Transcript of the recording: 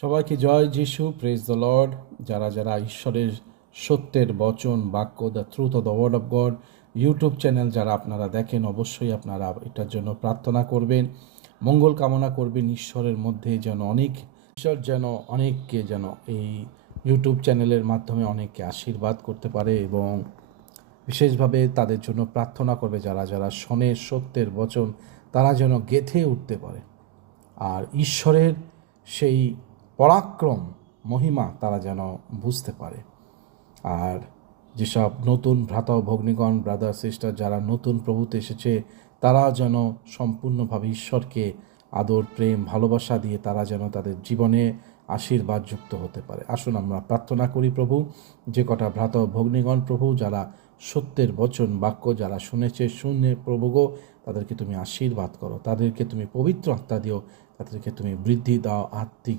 সবাইকে জয় যিশু, praise the Lord. যারা যারা ঈশ্বরের সত্যের বচন বাক্য the truth of the word of God YouTube channel যারা আপনারা দেখেন, অবশ্যই আপনারা এটার জন্য প্রার্থনা করবেন, মঙ্গল কামনা করবেন। ঈশ্বরের মধ্যে যেন ঈশ্বর যেন অনেককে যেন এই ইউটিউব চ্যানেলের মাধ্যমে অনেককে আশীর্বাদ করতে পারে এবং বিশেষভাবে তাদের জন্য প্রার্থনা করবে যারা যারা শোনে সত্যের বচন, তারা যেন গেঁথে উঠতে পারে আর ঈশ্বরের সেই পরাক্রম মহিমা তারা যেন বুঝতে পারে। আর যেসব নতুন ভ্রাতা ভগ্নীগণ, ব্রাদার সিস্টার যারা নতুন প্রভুতে এসেছে, তারা যেন সম্পূর্ণভাবে ঈশ্বরকে আদর, প্রেম, ভালোবাসা দিয়ে তারা যেন তাদের জীবনে আশীর্বাদ যুক্ত হতে পারে। আসুন আমরা প্রার্থনা করি। প্রভু, যে কটা ভ্রাতা ভগ্নীগণ প্রভু যারা সত্যের বচন বাক্য যারা শুনে প্রভু গো, তাদেরকে তুমি আশীর্বাদ করো, তাদেরকে তুমি পবিত্র আত্মা দিও, তাদেরকে তুমি বৃদ্ধি দাও, আত্মিক